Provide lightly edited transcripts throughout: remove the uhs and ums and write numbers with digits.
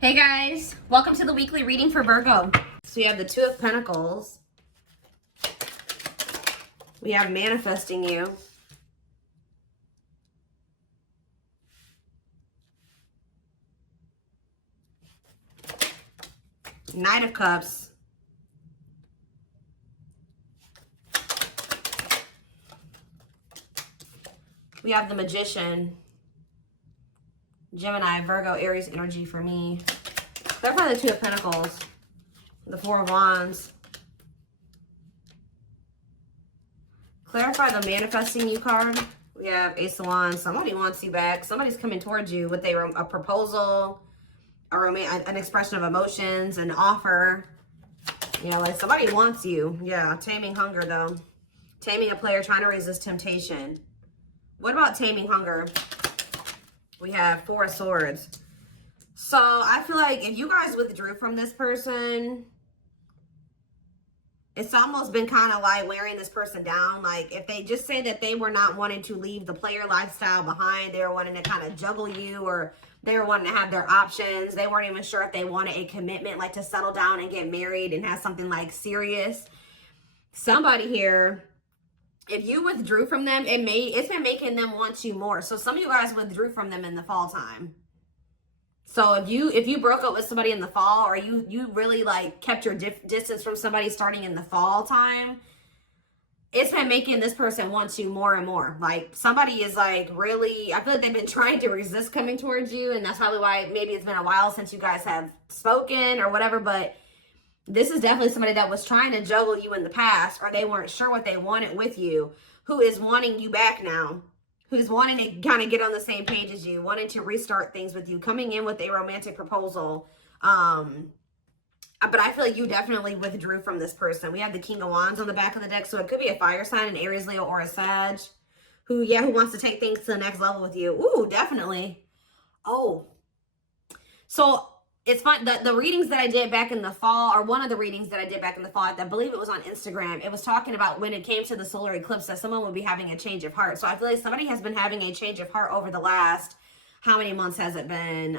Hey guys, welcome to the weekly reading for Virgo. So we have the Two of Pentacles. We have manifesting you. Knight of Cups. We have the Magician. Gemini, Virgo, Aries energy for me. Clarify the Two of Pentacles. The Four of Wands. Clarify the manifesting you card. We have Ace of Wands. Somebody wants you back. Somebody's coming towards you with a proposal, an expression of emotions, an offer. You know, like somebody wants you. Yeah, taming hunger though. Taming a player trying to resist temptation. What about taming hunger? We have Four of Swords. So I feel like if you guys withdrew from this person, it's almost been kind of like wearing this person down. Like if they just say that they were not wanting to leave the player lifestyle behind, they were wanting to kind of juggle you, or they were wanting to have their options. They weren't even sure if they wanted a commitment, like to settle down and get married and have something like serious. Somebody here, if you withdrew from them, it's been making them want you more. So some of you guys withdrew from them in the fall time. So if you broke up with somebody in the fall, or you really like kept your distance from somebody starting in the fall time, it's been making this person want you more and more. Like somebody is like really, I feel like they've been trying to resist coming towards you, and that's probably why maybe it's been a while since you guys have spoken or whatever, but this is definitely somebody that was trying to juggle you in the past, or they weren't sure what they wanted with you, who is wanting you back now, who's wanting to kind of get on the same page as you, wanting to restart things with you, coming in with a romantic proposal. But I feel like you definitely withdrew from this person. We have the King of Wands on the back of the deck, so it could be a fire sign, an Aries, Leo, or a Sag, who wants to take things to the next level with you. Ooh, definitely. Oh, so it's fun. The readings that I did back in the fall, or one of the readings that I did back in the fall, I believe it was on Instagram, it was talking about when it came to the solar eclipse that someone would be having a change of heart. So I feel like somebody has been having a change of heart over the last, how many months has it been?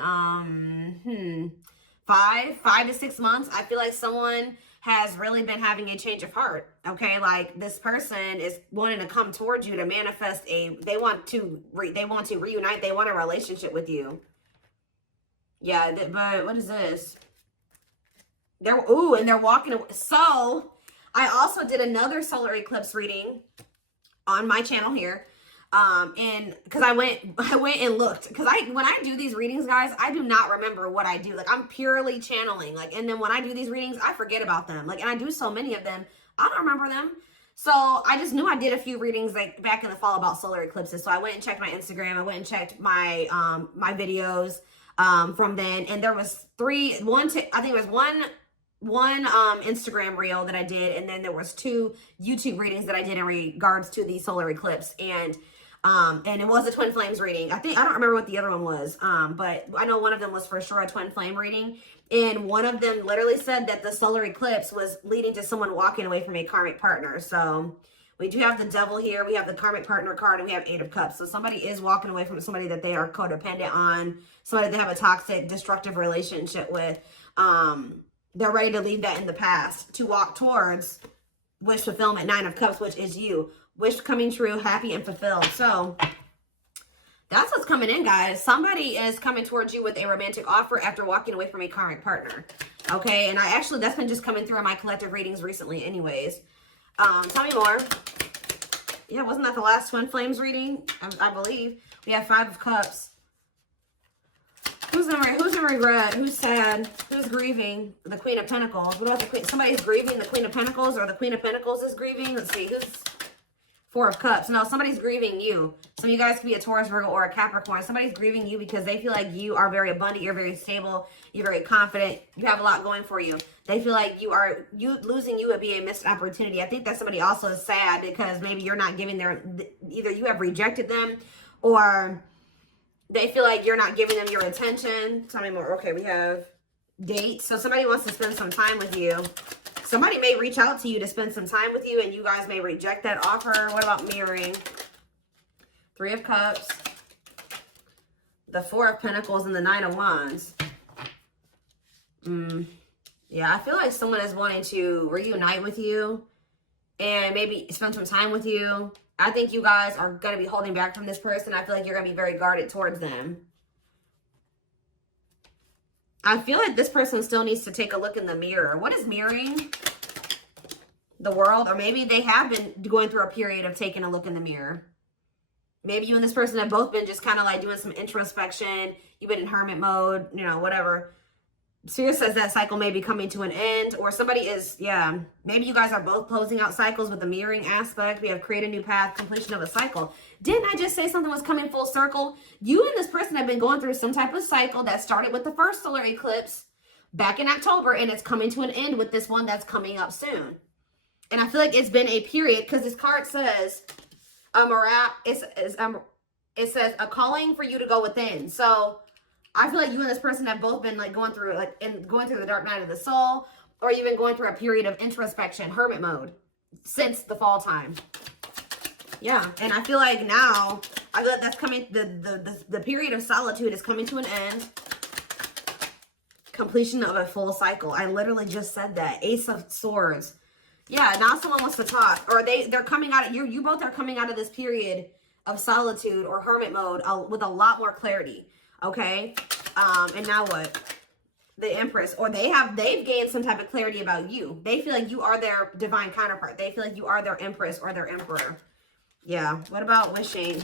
5 to 6 months. I feel like someone has really been having a change of heart. Okay, like this person is wanting to come towards you to manifest they want to reunite. They want a relationship with you. Yeah, but what is this? And they're walking away. So I also did another solar eclipse reading on my channel here. And because I went and looked, because when I do these readings, guys, I do not remember what I do. Like I'm purely channeling. Like, and then when I do these readings, I forget about them. Like, and I do so many of them, I don't remember them. So I just knew I did a few readings like back in the fall about solar eclipses. So I went and checked my Instagram. I went and checked my my videos from then, and there was I think it was one Instagram reel that I did, and then there was 2 YouTube readings that I did in regards to the solar eclipse, and it was a twin flames reading. I don't remember what the other one was, but I know one of them was for sure a twin flame reading, and one of them literally said that the solar eclipse was leading to someone walking away from a karmic partner. So we do have the Devil here, we have the karmic partner card, and we have 8 of Cups. So somebody is walking away from somebody that they are codependent on, somebody they have a toxic, destructive relationship with. They're ready to leave that in the past to walk towards wish fulfillment, 9 of Cups, which is you. Wish coming true, happy and fulfilled. So that's what's coming in, guys. Somebody is coming towards you with a romantic offer after walking away from a karmic partner. Okay, and that's been just coming through in my collective readings recently anyways. Tell me more. Yeah, wasn't that the last twin flames reading? I believe. We have 5 of Cups. Who's in regret? Who's sad? Who's grieving? The Queen of Pentacles. What about the Queen? Somebody's grieving the Queen of Pentacles, or the Queen of Pentacles is grieving. Let's see. Who's 4 of Cups? No, somebody's grieving you. Some of you guys could be a Taurus, Virgo, or a Capricorn. Somebody's grieving you because they feel like you are very abundant. You're very stable. You're very confident. You have a lot going for you. They feel like losing you would be a missed opportunity. I think that somebody also is sad because maybe you're not giving either you have rejected them, or they feel like you're not giving them your attention. Tell me more. Okay, we have dates. So somebody wants to spend some time with you. Somebody may reach out to you to spend some time with you, and you guys may reject that offer. What about mirroring? 3 of Cups, the 4 of Pentacles, and the 9 of Wands. Yeah, I feel like someone is wanting to reunite with you and maybe spend some time with you. I think you guys are going to be holding back from this person. I feel like you're going to be very guarded towards them. I feel like this person still needs to take a look in the mirror. What is mirroring? The world? Or maybe they have been going through a period of taking a look in the mirror. Maybe you and this person have both been just kind of like doing some introspection. You've been in hermit mode, you know, whatever. Spirit says that cycle may be coming to an end, or somebody is, yeah, maybe you guys are both closing out cycles with the mirroring aspect. We have create a new path, completion of a cycle. Didn't I just say something was coming full circle? You and this person have been going through some type of cycle that started with the first solar eclipse back in October, and it's coming to an end with this one that's coming up soon. And I feel like it's been a period, because this card says, it says a calling for you to go within. So I feel like you and this person have both been like going through the dark night of the soul, or you've been going through a period of introspection, hermit mode, since the fall time. Yeah, and I feel like now, I feel like that's coming, the period of solitude is coming to an end. Completion of a full cycle. I literally just said that. Ace of Swords. Yeah, now someone wants to talk, or they're coming out of, you both are coming out of this period of solitude or hermit mode with a lot more clarity. Okay, and now what? The Empress, or they've gained some type of clarity about you. They feel like you are their divine counterpart. They feel like you are their Empress or their Emperor. Yeah. What about wishing?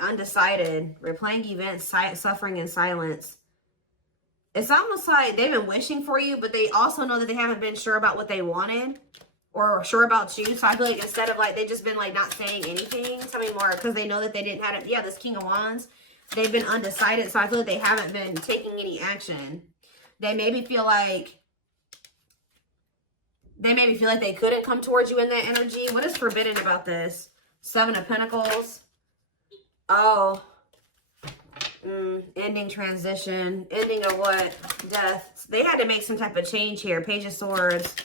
Undecided. Replaying events, suffering in silence. It's almost like they've been wishing for you, but they also know that they haven't been sure about what they wanted or sure about you. So I feel like instead of like, they've just been like not saying anything. Tell me more, because they know that they didn't have it. Yeah, this King of Wands. They've been undecided, so I feel like they haven't been taking any action. They maybe feel like they couldn't come towards you in that energy. What is forbidden about this? Seven of Pentacles. Oh. Ending, transition. Ending of what? Death. They had to make some type of change here. Page of Swords.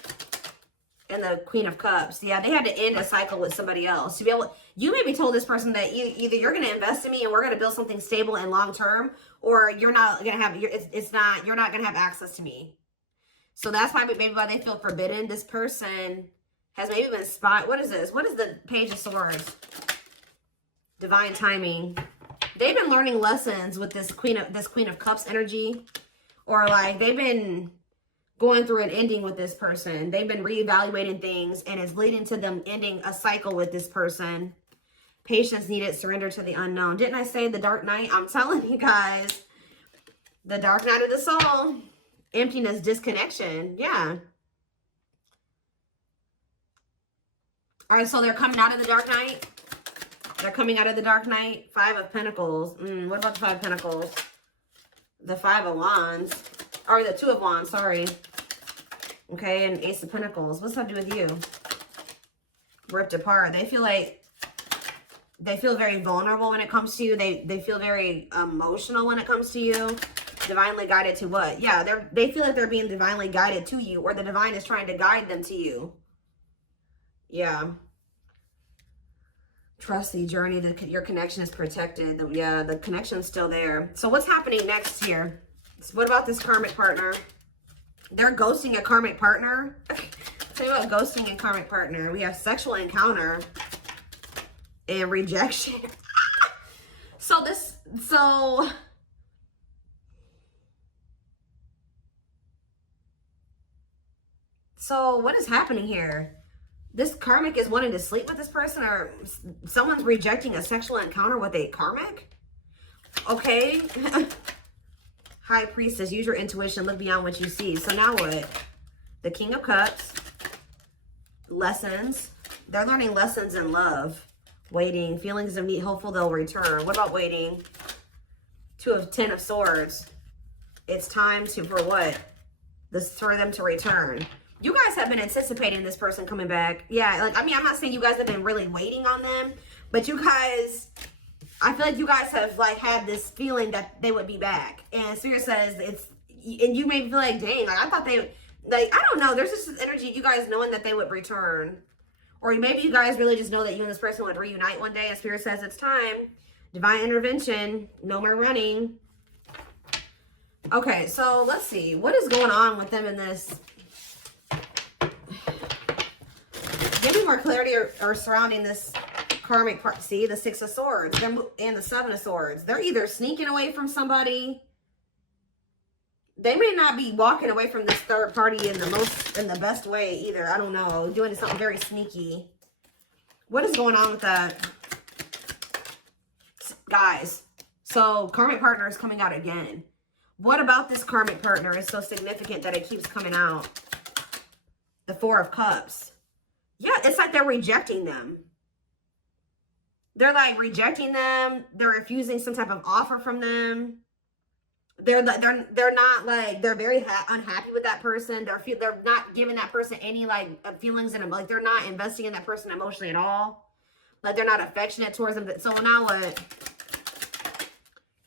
And the Queen of Cups. Yeah, they had to end a cycle with somebody else. To be able, you maybe told this person that either you're going to invest in me and we're going to build something stable and long term, or you're not going to have, you're not going to have access to me. So that's why maybe why they feel forbidden. This person has maybe been what is this? What is the Page of Swords? Divine timing. They've been learning lessons with this Queen of Cups energy, or like they've been going through an ending with this person. They've been reevaluating things, and it's leading to them ending a cycle with this person. Patience needed, surrender to the unknown. Didn't I say the dark night? I'm telling you guys. The dark night of the soul. Emptiness, disconnection. Yeah. All right, so they're coming out of the dark night. They're coming out of the dark night. Five of Pentacles. What about the Five of Pentacles? The Five of Wands. Or the Two of Wands, sorry. Okay, and Ace of Pentacles. What's that do with you? Ripped apart. They feel very vulnerable when it comes to you. They feel very emotional when it comes to you. Divinely guided to what? Yeah, they feel like they're being divinely guided to you, or the divine is trying to guide them to you. Yeah. Trust the journey. Your connection is protected. Yeah, the connection's still there. So what's happening next here? What about this karmic partner? They're ghosting a karmic partner. Tell you about ghosting and karmic partner. We have sexual encounter and rejection. So what is happening here? This karmic is wanting to sleep with this person, or someone's rejecting a sexual encounter with a karmic? Okay. High Priestess, use your intuition, look beyond what you see. So now what? The King of Cups. Lessons. They're learning lessons in love. Waiting. Feelings of need, hopeful they'll return. What about waiting? Ten of Swords. It's time for what? For them to return. You guys have been anticipating this person coming back. Yeah, like, I mean, I'm not saying you guys have been really waiting on them, but you guys, I feel like you guys have like had this feeling that they would be back. And Spirit says and you may feel like, dang, like I thought they, like, I don't know. There's just this energy, you guys knowing that they would return. Or maybe you guys really just know that you and this person would reunite one day, and Spirit says it's time. Divine intervention, no more running. Okay, so let's see. What is going on with them in this? Give me more clarity or surrounding this karmic part. See, the Six of Swords and the Seven of Swords. They're either sneaking away from somebody. They may not be walking away from this third party in the best way either. I don't know. Doing something very sneaky. What is going on with that? Guys, so karmic partner is coming out again. What about this karmic partner is so significant that it keeps coming out? The Four of Cups. Yeah, it's like they're rejecting them. They're like rejecting them. They're refusing some type of offer from them. They're not like, they're very unhappy with that person. They're not giving that person any like feelings in them. Like they're not investing in that person emotionally at all. Like they're not affectionate towards them. So now what?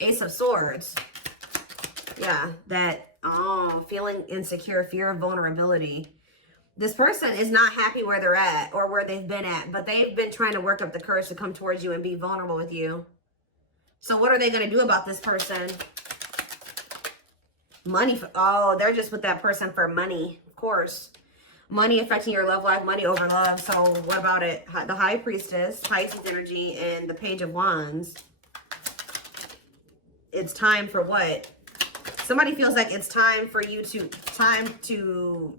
Ace of Swords. Yeah, that, oh, feeling insecure, fear of vulnerability. This person is not happy where they're at or where they've been at, but they've been trying to work up the courage to come towards you and be vulnerable with you. So what are they going to do about this person? Money. Oh, they're just with that person for money, of course. Money affecting your love life, money over love. So what about it? The High Priestess, Pisces energy, and the Page of Wands. It's time for what? Somebody feels like it's time for you to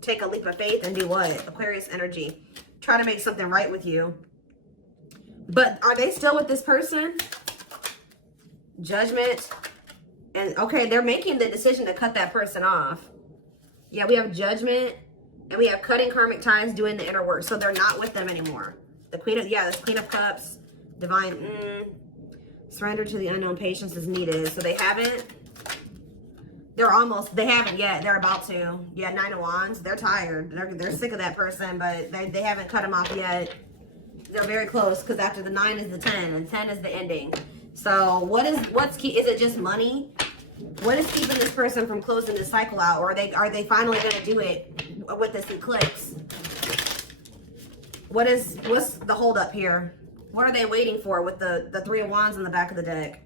take a leap of faith and do what? Aquarius energy. Try to make something right with you. But are they still with this person? Judgment. And okay, they're making the decision to cut that person off. Yeah, we have Judgment. And we have cutting karmic ties, doing the inner work. So they're not with them anymore. The Queen of, yeah, this Queen of Cups. Divine, surrender to the unknown, patience is needed. So they haven't. They haven't yet. They're about to. Yeah, Nine of Wands. They're tired. They're sick of that person, but they haven't cut them off yet. They're very close because after the 9 is the 10, and 10 is the ending. So what's key? Is it just money? What is keeping this person from closing this cycle out? Or are they finally going to do it with this eclipse? What's the holdup here? What are they waiting for with the Three of Wands on the back of the deck?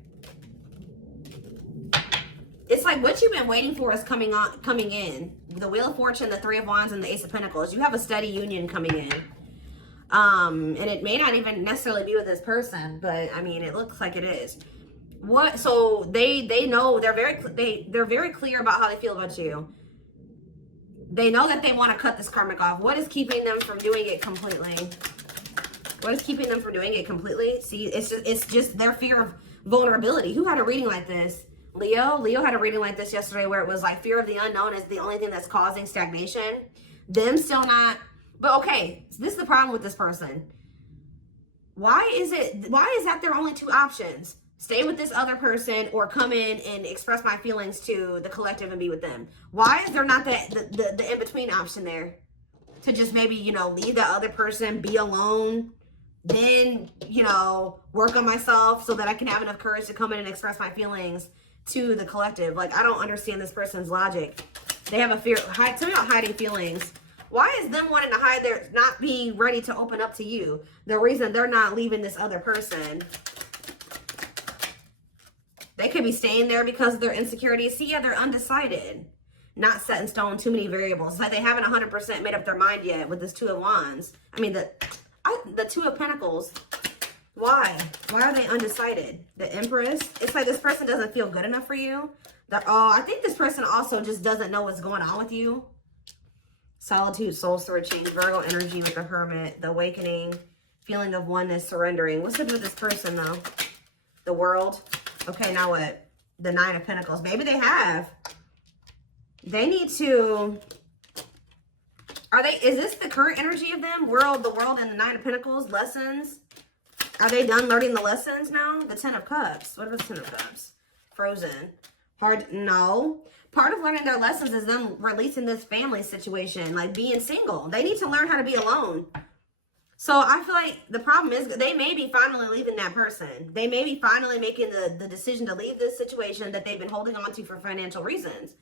It's like what you've been waiting for is coming in. The Wheel of Fortune, the Three of Wands, and the Ace of Pentacles. You have a steady union coming in. And it may not even necessarily be with this person, but I mean, it looks like it is. What? So they know, they're very clear about how they feel about you. They know that they want to cut this karmic off. What is keeping them from doing it completely? What is keeping them from doing it completely? See, it's just their fear of vulnerability. Who had a reading like this? Leo had a reading like this yesterday where it was like fear of the unknown is the only thing that's causing stagnation. Them still not. But okay, so this is the problem with this person. Why is that their only two options? Stay with this other person or come in and express my feelings to the collective and be with them. Why is there not the in-between option there? To just maybe, leave the other person, be alone, then, work on myself so that I can have enough courage to come in and express my feelings to the collective. Like, I don't understand this person's logic. They have a fear. Tell me about hiding feelings. Why is them wanting to hide their, not being ready to open up to you? The reason they're not leaving this other person. They could be staying there because of their insecurities. See, yeah, they're undecided. Not set in stone, too many variables. It's like they haven't 100% made up their mind yet with this Two of Wands. I mean, the Two of Pentacles. Why? Why are they undecided? The Empress. It's like this person doesn't feel good enough for you. I think this person also just doesn't know what's going on with you. Solitude, soul searching, Virgo energy with the Hermit, the Awakening, feeling of oneness, surrendering. What's up with this person though? The World. Okay, now what? The Nine of Pentacles. Maybe they have. They need to. Is this the current energy of them? The World, and the Nine of Pentacles. Lessons. Are they done learning the lessons now? The Ten of Cups. What about the Ten of Cups? Frozen. Hard. No. Part of learning their lessons is them releasing this family situation, like being single. They need to learn how to be alone. So I feel like the problem is they may be finally leaving that person. They may be finally making the decision to leave this situation that they've been holding on to for financial reasons.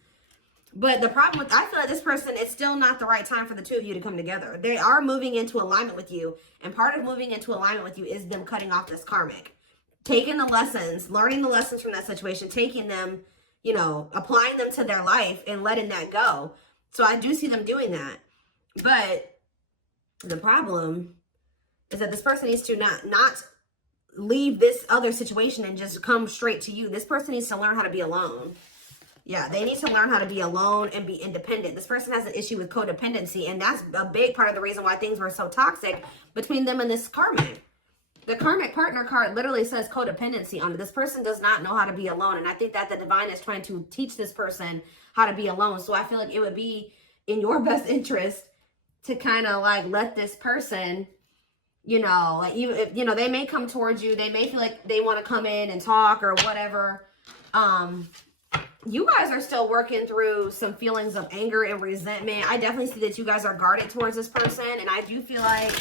But the problem with, I feel like this person, it's still not the right time for the two of you to come together. They are moving into alignment with you. And part of moving into alignment with you is them cutting off this karmic. Taking the lessons, learning the lessons from that situation, taking them, you know, applying them to their life and letting that go. So I do see them doing that. But the problem is that this person needs to not leave this other situation and just come straight to you. This person needs to learn how to be alone. Yeah, they need to learn how to be alone and be independent. This person has an issue with codependency, and that's a big part of the reason why things were so toxic between them and this karmic. The karmic partner card literally says codependency on it. This person does not know how to be alone, and I think that the divine is trying to teach this person how to be alone. So I feel like it would be in your best interest to kind of like let this person, you know, like you know, they may come towards you. They may feel like they want to come in and talk or whatever. You guys are still working through some feelings of anger and resentment. I definitely see that you guys are guarded towards this person, and I do feel like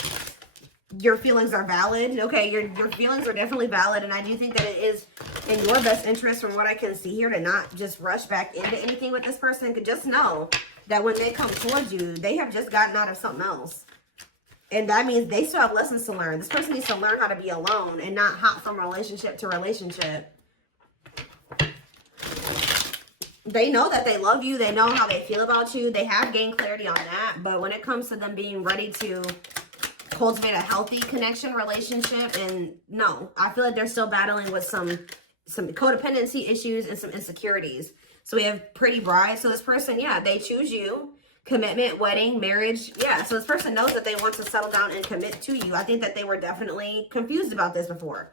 your feelings are valid. Okay, your feelings are definitely valid, and I do think that it is in your best interest, from what I can see here, to not just rush back into anything with this person. Could just know that when they come towards you, they have just gotten out of something else, and that means they still have lessons to learn. This person needs to learn how to be alone and not hop from relationship to relationship. They know that they love you. They know how they feel about you. They have gained clarity on that. But when it comes to them being ready to cultivate a healthy connection, relationship, and no, I feel like they're still battling with some codependency issues and some insecurities. So we have pretty bride. So this person, yeah, they choose you. Commitment, wedding, marriage. Yeah, so this person knows that they want to settle down and commit to you. I think that they were definitely confused about this before.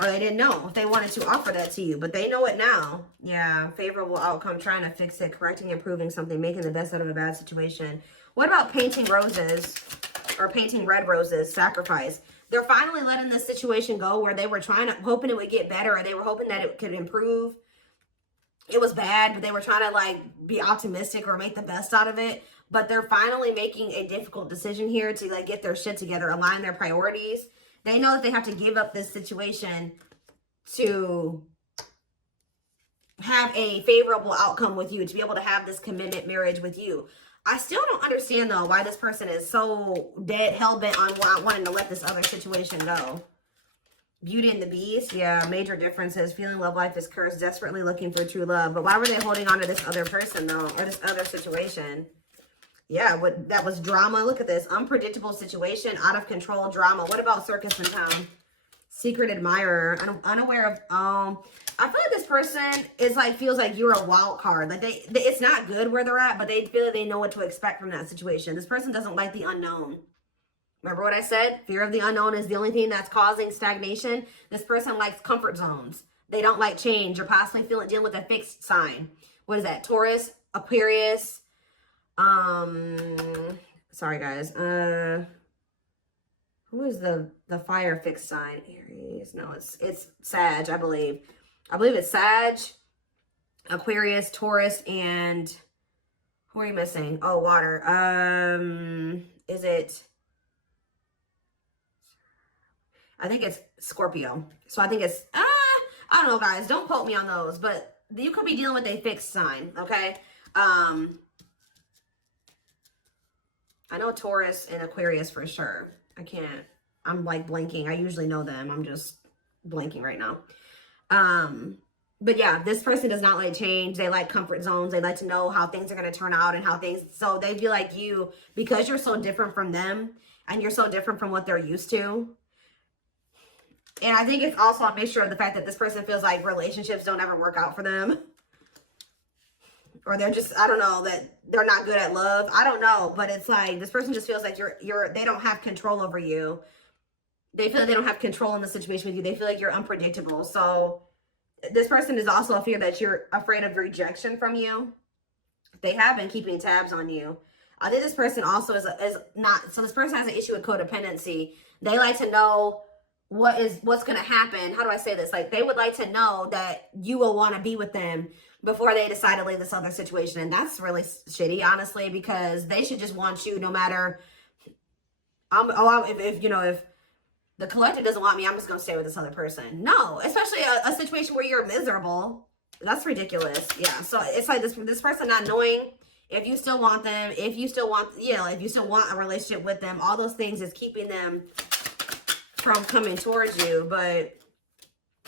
Or they didn't know if they wanted to offer that to you, but they know it now. Yeah, favorable outcome, trying to fix it, correcting, improving something, making the best out of a bad situation. What about painting roses or painting red roses, sacrifice? They're finally letting this situation go where they were hoping it would get better, or they were hoping that it could improve. It was bad, but they were trying to like be optimistic or make the best out of it. But they're finally making a difficult decision here to like get their shit together, align their priorities. They know that they have to give up this situation to have a favorable outcome with you, to be able to have this commitment marriage with you. I still don't understand, though, why this person is so dead, hell-bent on wanting to let this other situation go. Beauty and the Beast. Yeah, major differences. Feeling love life is cursed. Desperately looking for true love. But why were they holding on to this other person, though, or this other situation? Yeah, that was drama. Look at this. Unpredictable situation, out of control drama. What about circus in town? Secret admirer, unaware of, I feel like this person is like, feels like you're a wild card. Like it's not good where they're at, but they feel like they know what to expect from that situation. This person doesn't like the unknown. Remember what I said? Fear of the unknown is the only thing that's causing stagnation. This person likes comfort zones. They don't like change, or possibly dealing with a fixed sign. What is that? Taurus, Aquarius, sorry guys, who is the fire fixed sign? Aries. No, it's Sag, I believe it's Sag, Aquarius, Taurus, and who are you missing? Oh, water. Is it, I think it's Scorpio. So I think it's I don't know, guys, don't quote me on those, but you could be dealing with a fixed sign. Okay. I know Taurus and Aquarius for sure. I'm like blanking. I usually know them. I'm just blanking right now. But yeah, this person does not like change. They like comfort zones. They like to know how things are going to turn out and so they feel like you, because you're so different from them and you're so different from what they're used to. And I think it's also a mixture of the fact that this person feels like relationships don't ever work out for them. Or they're just, I don't know, that they're not good at love. I don't know, but it's like this person just feels like they don't have control over you. They feel like they don't have control in the situation with you. They feel like you're unpredictable. So this person is also a fear that you're afraid of rejection from you. They have been keeping tabs on you. I think this person also is not, so this person has an issue with codependency. They like to know what's going to happen. How do I say this? Like they would like to know that you will want to be with them before they decide to leave this other situation. And that's really shitty, honestly, because they should just want you no matter, if the collective doesn't want me, I'm just going to stay with this other person. No, especially a situation where you're miserable. That's ridiculous. Yeah. So it's like this person not knowing if you still want them, if you still want a relationship with them, all those things is keeping them from coming towards you. But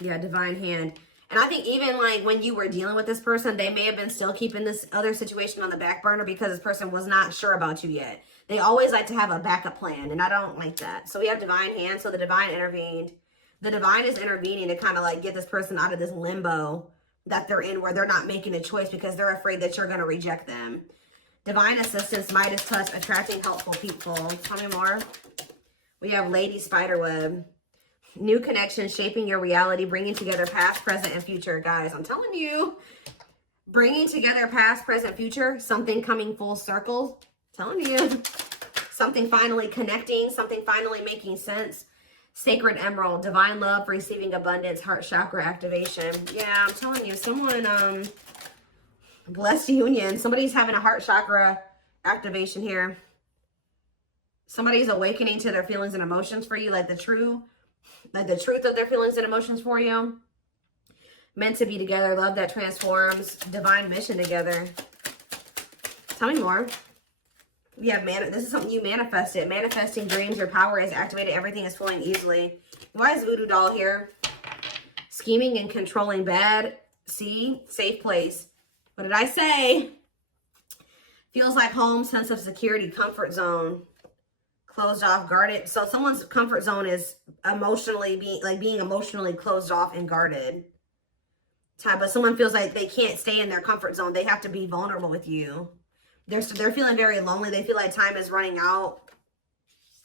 yeah, divine hand. And I think even like when you were dealing with this person, they may have been still keeping this other situation on the back burner because this person was not sure about you yet. They always like to have a backup plan, and I don't like that. So we have divine hand. So the divine intervened. The divine is intervening to kind of like get this person out of this limbo that they're in, where they're not making a choice because they're afraid that you're going to reject them. Divine assistance, Midas touch, attracting helpful people. Tell me more. We have Lady Spiderweb. New connection, shaping your reality, bringing together past, present, and future. Guys, I'm telling you, bringing together past, present, future, something coming full circle. Telling you, something finally connecting, something finally making sense. Sacred Emerald, divine love, receiving abundance, heart chakra activation. Yeah, I'm telling you, someone, blessed union. Somebody's having a heart chakra activation here. Somebody's awakening to their feelings and emotions for you, like the truth of their feelings and emotions for you. Meant to be together, love that transforms, divine mission together. Tell me more. We have this is something you manifested. Manifesting dreams, your power is activated, everything is flowing easily. Why is Voodoo Doll here? Scheming and controlling bad. See, safe place. What did I say? Feels like home, sense of security, comfort zone. Closed off, guarded. So someone's comfort zone is emotionally being emotionally closed off and guarded. But someone feels like they can't stay in their comfort zone. They have to be vulnerable with you. They're feeling very lonely. They feel like time is running out.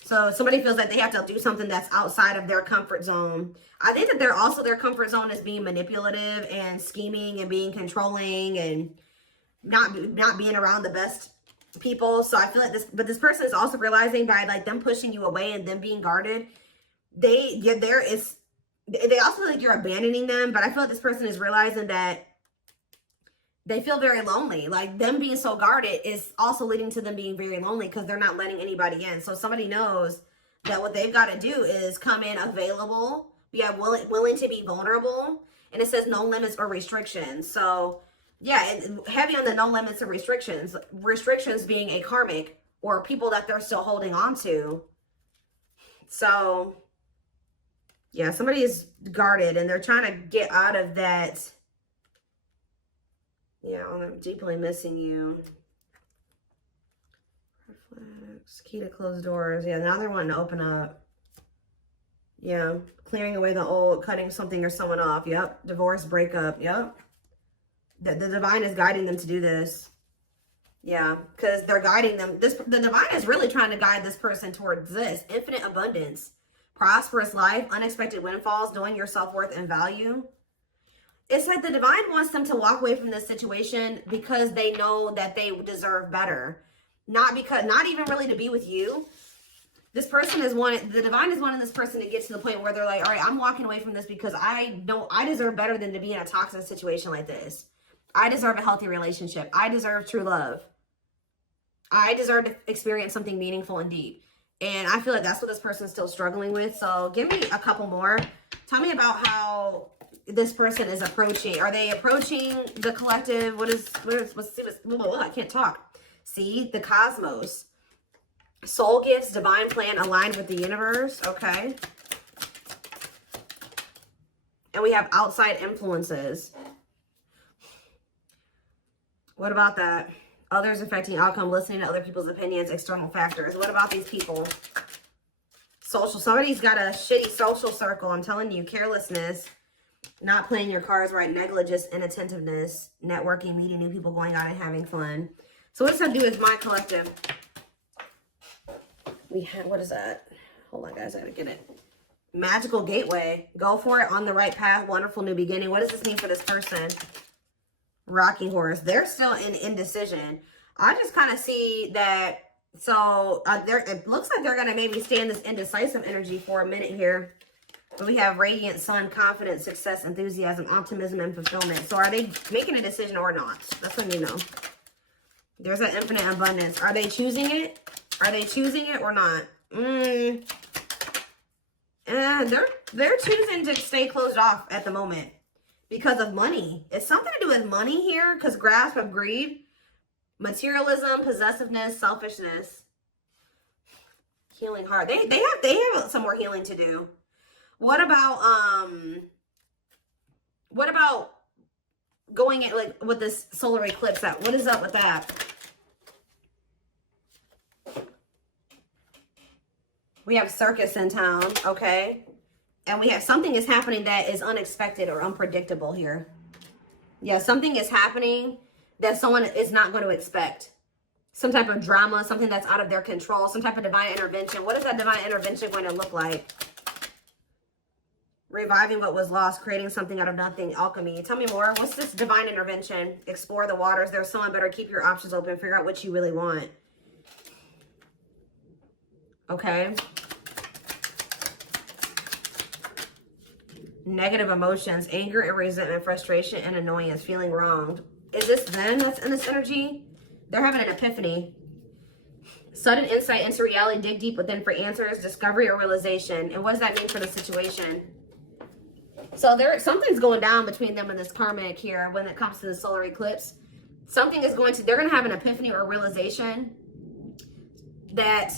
So somebody feels like they have to do something that's outside of their comfort zone. I think that their comfort zone is being manipulative and scheming and being controlling and not being around the best people. So I feel like this person is also realizing by like them pushing you away and them being guarded, they also feel like you're abandoning them. But I feel like this person is realizing that they feel very lonely. Like them being so guarded is also leading to them being very lonely because they're not letting anybody in. So somebody knows that what they've got to do is come in available. We have willing to be vulnerable, and it says no limits or restrictions. So yeah, heavy on the no limits and restrictions. Restrictions being a karmic or people that they're still holding on to. So yeah, somebody is guarded and they're trying to get out of that. Yeah, I'm deeply missing you. Reflex, key to close doors. Yeah, now they're wanting to open up. Yeah, clearing away the old, cutting something or someone off. Yep, divorce, breakup. Yep. The divine is guiding them to do this. Yeah, because they're guiding them. The divine is really trying to guide this person towards this. Infinite abundance, prosperous life, unexpected windfalls, knowing your self-worth and value. It's like the divine wants them to walk away from this situation because they know that they deserve better. Not even really to be with you. The divine is wanting this person to get to the point where they're like, all right, I'm walking away from this because I know I deserve better than to be in a toxic situation like this. I deserve a healthy relationship. I deserve true love. I deserve to experience something meaningful and deep. And I feel like that's what this person is still struggling with. So give me a couple more. Tell me about how this person is approaching. Are they approaching the collective? I can't talk. See, the cosmos. Soul gifts, divine plan aligned with the universe. Okay. And we have outside influences. What about that? Others affecting outcome, listening to other people's opinions, external factors. What about these people? Social. Somebody's got a shitty social circle. I'm telling you, carelessness, not playing your cards right, negligence, inattentiveness, networking, meeting new people, going out and having fun. So what does that do with my collective? What is that? Hold on, guys. I gotta get it. Magical gateway. Go for it. On the right path. Wonderful new beginning. What does this mean for this person? Rocking horse. They're still in indecision. I just kind of see that. So it looks like they're going to maybe stay in this indecisive energy for a minute here. But we have radiant sun, confidence, success, enthusiasm, optimism, and fulfillment. So are they making a decision or not? That's when you know. There's an infinite abundance. Are they choosing it? Are they choosing it or not? They're choosing to stay closed off at the moment. Because of money. It's something to do with money here. Because grasp of greed. Materialism, possessiveness, selfishness. Healing heart. They have some more healing to do. What about What about going at like with this solar eclipse out? What is up with that? We have circus in town, okay? And we have something is happening that is unexpected or unpredictable here. Yeah, something is happening that someone is not going to expect. Some type of drama, something that's out of their control, some type of divine intervention. What is that divine intervention going to look like? Reviving what was lost, creating something out of nothing, alchemy. Tell me more. What's this divine intervention? Explore the waters. There's someone better. Keep your options open. Figure out what you really want. Okay. Negative emotions, anger and resentment, frustration and annoyance, feeling wronged. Is this them that's in this energy? They're having an epiphany. Sudden insight into reality, dig deep within for answers, discovery or realization. And what does that mean for the situation? So something's going down between them and this karmic here when it comes to the solar eclipse. Something is they're going to have an epiphany or realization that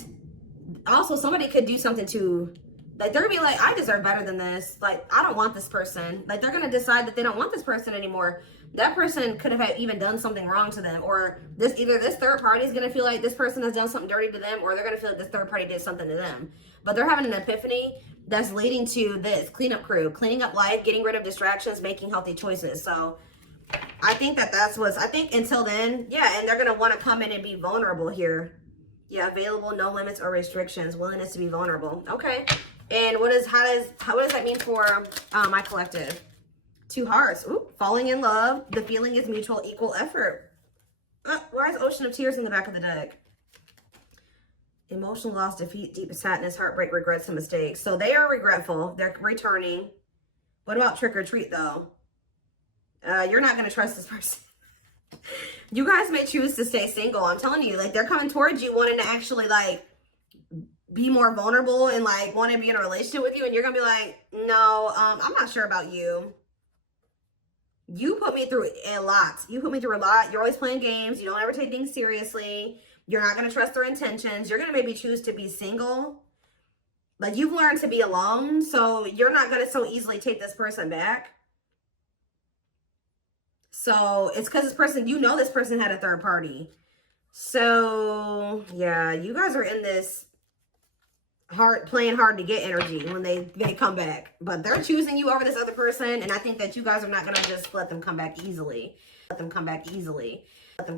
also somebody could do something to, like, they're gonna be like, I deserve better than this. Like, I don't want this person. Like, they're gonna decide that they don't want this person anymore. That person could have even done something wrong to them, or either this third party is gonna feel like this person has done something dirty to them, or they're gonna feel like this third party did something to them. But they're having an epiphany that's leading to this cleanup crew, cleaning up life, getting rid of distractions, making healthy choices. So I think I think until then, yeah, and they're gonna want to come in and be vulnerable here. Yeah, available, no limits or restrictions, willingness to be vulnerable. Okay. And what does that mean for my collective? 2 hearts. Ooh, falling in love. The feeling is mutual, equal effort. Why is Ocean of Tears in the back of the deck? Emotional loss, defeat, deep sadness, heartbreak, regrets, and mistakes. So they are regretful. They're returning. What about trick or treat, though? You're not going to trust this person. You guys may choose to stay single. I'm telling you, like, they're coming towards you wanting to actually, like, be more vulnerable and, like, want to be in a relationship with you. And you're going to be like, no, I'm not sure about you. You put me through a lot. You put me through a lot. You're always playing games. You don't ever take things seriously. You're not going to trust their intentions. You're going to maybe choose to be single. Like, you've learned to be alone. So you're not going to so easily take this person back. So it's because this person, this person had a third party. So yeah, you guys are in this playing hard to get energy when they come back. But they're choosing you over this other person. And I think that you guys are not going to just let them come back easily. Let them come back easily. Let them come